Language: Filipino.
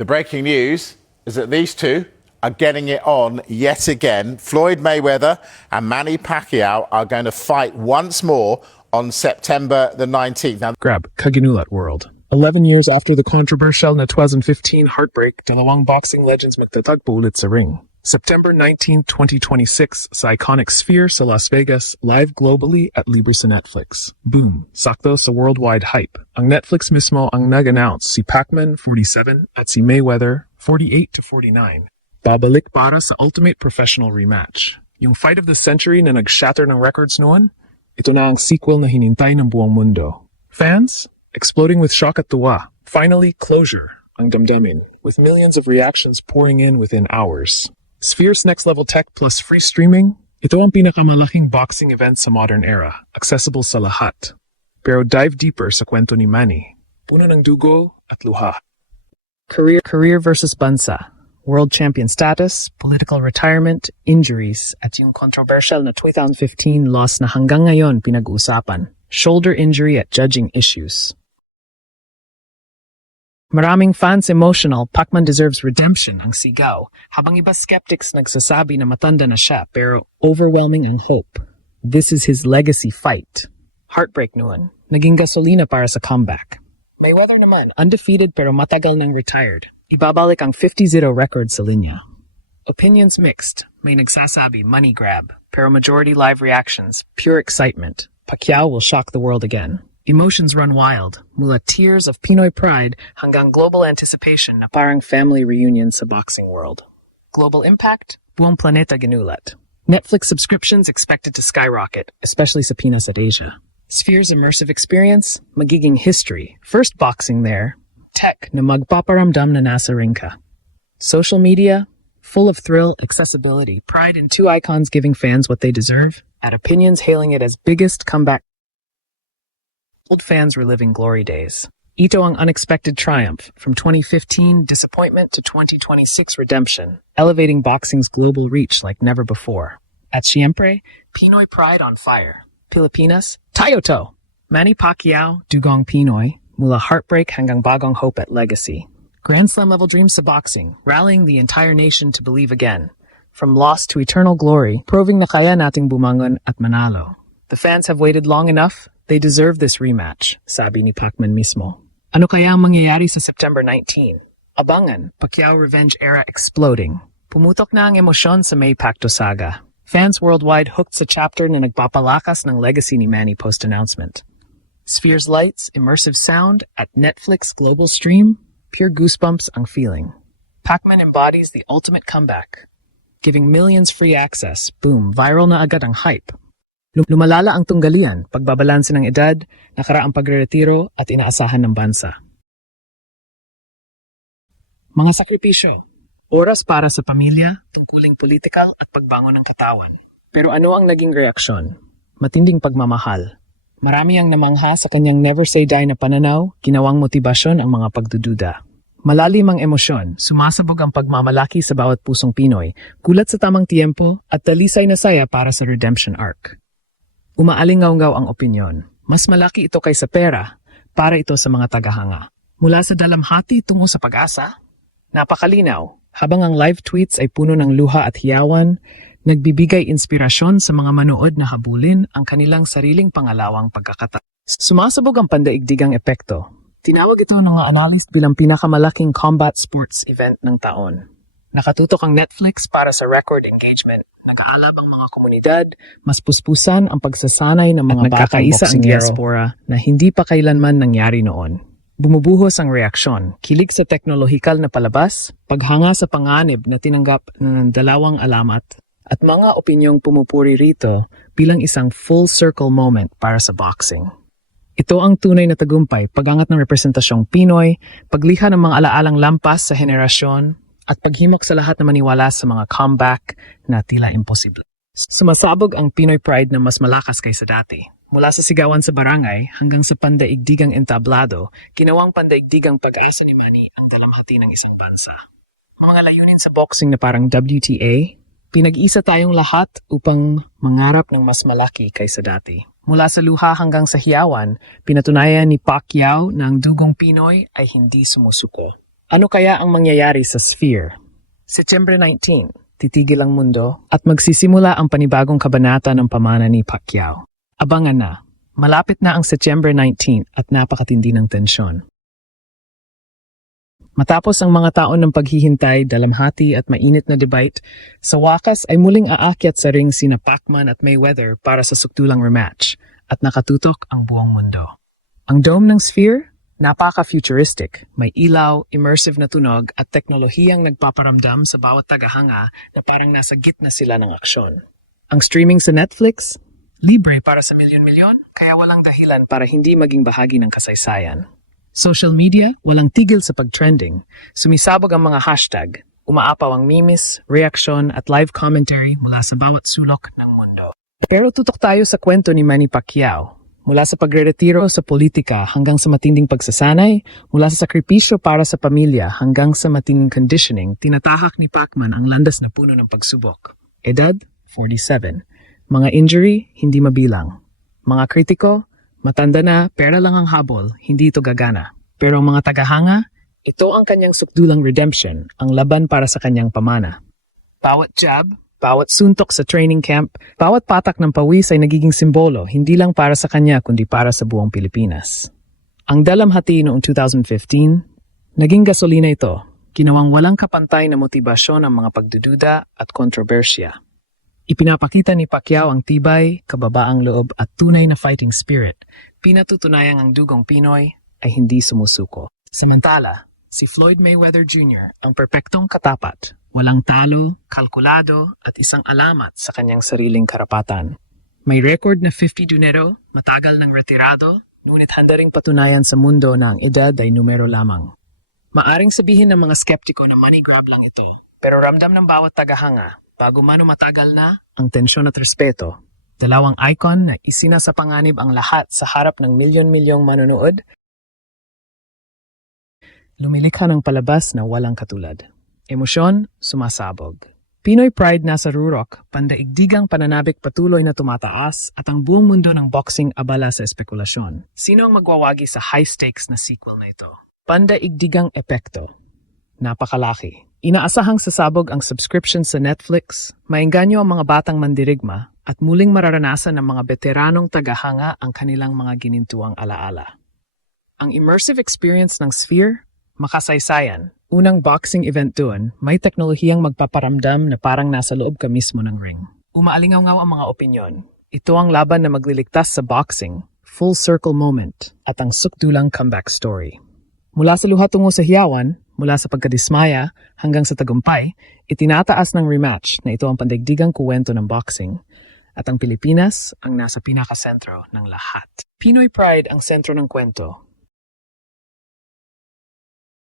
The breaking news is that these two are getting it on yet again. Floyd Mayweather and Manny Pacquiao are going to fight once more on September the 19th. Now, Grab Kaginulat World. 11 years after the controversial na 2015 heartbreak, dalawang boxing legends magtatagpo ulit sa ring. September 19, 2026 sa iconic Sphere sa Las Vegas, live globally at libre sa Netflix. Boom! Sakto sa worldwide hype. Ang Netflix mismo ang nag-announce si Pacman, 47, at si Mayweather, 48 to 49. Babalik para sa ultimate professional rematch. Yung fight of the century na nag-shatter ng records noon, ito na ang sequel na hinintay ng buong mundo. Fans? Exploding with shock at tuwa. Finally, closure ang damdamin, with millions of reactions pouring in within hours. Sphere's next-level tech plus free streaming, ito ang pinakamalaking boxing event sa modern era, accessible sa lahat. Pero dive deeper sa kwento ni Manny, puno ng dugo at luha. Career versus bansa, world champion status, political retirement, injuries, at yung controversial na 2015 loss na hanggang ngayon pinag-uusapan, shoulder injury at judging issues. Maraming fans emotional, Pacman deserves redemption ang sigaw, habang iba skeptics nagsasabi na matanda na siya pero overwhelming ang hope. This is his legacy fight. Heartbreak noon, naging gasolina para sa comeback. Mayweather naman, undefeated pero matagal nang retired. Ibabalik ang 50-0 record sa linya. Opinions mixed, may nagsasabi money grab, pero majority live reactions, pure excitement. Pacquiao will shock the world again. Emotions run wild, mula tears of Pinoy pride hanggang global anticipation na parang family reunion sa boxing world. Global impact, buong planeta ginulat. Netflix subscriptions expected to skyrocket, especially sa Pinas at Asia. Sphere's immersive experience, magiging history. First boxing there. Tech na magpaparamdam na nasa ring ka. Social media, full of thrill, accessibility, pride in two icons giving fans what they deserve, at opinions hailing it as biggest comeback. Old fans reliving glory days. Ito ang unexpected triumph, from 2015 disappointment to 2026 redemption, elevating boxing's global reach like never before. At siyempre, Pinoy pride on fire. Pilipinas, tayo to! Manny Pacquiao, Dugong Pinoy, mula heartbreak hanggang bagong hope at legacy. Grand Slam level dreams sa boxing, rallying the entire nation to believe again. From loss to eternal glory, proving na kaya nating bumangon at manalo. The fans have waited long enough. They deserve this rematch, sabi ni Pacman mismo. Ano kaya ang mangyayari sa September 19? Abangan, Pacquiao revenge era exploding. Pumutok na ang emosyon sa May Pacto saga. Fans worldwide hooked sa chapter na nagpapalakas ng legacy ni Manny post-announcement. Sphere's lights, immersive sound, at Netflix global stream, pure goosebumps ang feeling. Pacman embodies the ultimate comeback. Giving millions free access, boom, viral na agad ang hype. Lumalala ang tunggalian, pagbabalanse ng edad, nakaraang pagre-retiro at inaasahan ng bansa. Mga sakripisyo, oras para sa pamilya, tungkuling politikal at pagbangon ng katawan. Pero ano ang naging reaksyon? Matinding pagmamahal. Marami ang namangha sa kanyang never say die na pananaw, ginawang motibasyon ang mga pagdududa. Malalim ang emosyon, sumasabog ang pagmamalaki sa bawat pusong Pinoy, gulat sa tamang tiempo at dalisay na saya para sa redemption arc. Umaalingaw-ngaw ang opinyon. Mas malaki ito kaysa pera para ito sa mga tagahanga. Mula sa dalamhati tungo sa pag-asa, napakalinaw. Habang ang live tweets ay puno ng luha at hiyawan, nagbibigay inspirasyon sa mga manood na habulin ang kanilang sariling pangalawang pagkakataon. Sumasabog ang pandaigdigang epekto. Tinawag ito ng mga analyst bilang pinakamalaking combat sports event ng taon. Nakatutok ang Netflix para sa record engagement. Nag-aalab ang mga komunidad, mas puspusan ang pagsasanay ng mga nagkakaisa ang diaspora na hindi pa kailanman nangyari noon. Bumubuhos ang reaksyon, kilig sa teknolohikal na palabas, paghanga sa panganib na tinanggap ng dalawang alamat, at mga opinyong pumupuri rito bilang isang full circle moment para sa boxing. Ito ang tunay na tagumpay, pagangat ng representasyong Pinoy, pagliha ng mga alaalang lampas sa henerasyon, at paghimok sa lahat na maniwala sa mga comeback na tila imposible. Sumasabog ang Pinoy pride na mas malakas kaysa dati. Mula sa sigawan sa barangay hanggang sa pandaigdigang entablado, ginawang pandaigdigang pag-asa ni Manny ang dalamhati ng isang bansa. Mga layunin sa boxing na parang WTA, pinag-isa tayong lahat upang mangarap ng mas malaki kaysa dati. Mula sa luha hanggang sa hiyawan, pinatunayan ni Pacquiao na ang dugong Pinoy ay hindi sumusuko. Ano kaya ang mangyayari sa Sphere? Setyembre 19, titigil ang mundo at magsisimula ang panibagong kabanata ng pamana ni Pacquiao. Abangan na, malapit na ang Setyembre 19 at napakatindi ng tensyon. Matapos ang mga taon ng paghihintay, dalamhati at mainit na debate, sa wakas ay muling aakyat sa ring sina Pacman at Mayweather para sa sukdulang rematch at nakatutok ang buong mundo. Ang dome ng Sphere? Napaka-futuristic, may ilaw, immersive na tunog at teknolohiyang nagpaparamdam sa bawat tagahanga na parang nasa gitna sila ng aksyon. Ang streaming sa Netflix? Libre para sa milyon-milyon, kaya walang dahilan para hindi maging bahagi ng kasaysayan. Social media, walang tigil sa pag-trending. Sumisabog ang mga hashtag, umaapaw ang memes, reaksyon at live commentary mula sa bawat sulok ng mundo. Pero tutok tayo sa kwento ni Manny Pacquiao. Mula sa pagre-retiro sa politika hanggang sa matinding pagsasanay, mula sa sakripisyo para sa pamilya hanggang sa matinding conditioning, tinatahak ni Pacman ang landas na puno ng pagsubok. Edad, 47. Mga injury, hindi mabilang. Mga kritiko, matanda na, pera lang ang habol, hindi ito gagana. Pero ang mga tagahanga, ito ang kanyang sukdulang redemption, ang laban para sa kanyang pamana. Bawat jab, bawat suntok sa training camp, bawat patak ng pawis ay nagiging simbolo, hindi lang para sa kanya kundi para sa buong Pilipinas. Ang dalamhati noong 2015, naging gasolina ito, ginawang walang kapantay na motibasyon ang mga pagdududa at kontrobersya. Ipinapakita ni Pacquiao ang tibay, kababaang loob at tunay na fighting spirit. Pinatutunayang ang dugong Pinoy ay hindi sumusuko. Samantala, si Floyd Mayweather Jr. ang perpektong katapat, walang talo, kalkulado at isang alamat sa kanyang sariling karapatan. May record na 50 dunero, matagal ng retirado, ngunit handa ring patunayan sa mundo na ang edad ay numero lamang. Maaring sabihin ng mga skeptiko na money grab lang ito, pero ramdam ng bawat tagahanga, bago man o matagal na, ang tensyon at respeto. Dalawang icon na isinasapanganib ang lahat sa harap ng milyon-milyong manonood, lumilikha ng palabas na walang katulad. Emosyon, sumasabog. Pinoy pride nasa rurok, pandaigdigang pananabik patuloy na tumataas at ang buong mundo ng boxing abala sa espekulasyon. Sino ang magwawagi sa high-stakes na sequel na ito? Pandaigdigang epekto. Napakalaki. Inaasahang sasabog ang subscription sa Netflix, maengganyo ang mga batang mandirigma at muling mararanasan ng mga veteranong tagahanga ang kanilang mga ginintuang alaala. Ang immersive experience ng Sphere? Makasaysayan. Unang boxing event doon, may teknolohiyang magpaparamdam na parang nasa loob ka mismo ng ring. Umaalingaw-ngaw ang mga opinyon. Ito ang laban na magliligtas sa boxing, full circle moment, at ang sukdulang comeback story. Mula sa luha tungo sa hiyawan, mula sa pagkadismaya hanggang sa tagumpay, itinataas ng rematch na ito ang pandaigdigang kuwento ng boxing at ang Pilipinas ang nasa pinakasentro ng lahat. Pinoy pride ang sentro ng kwento.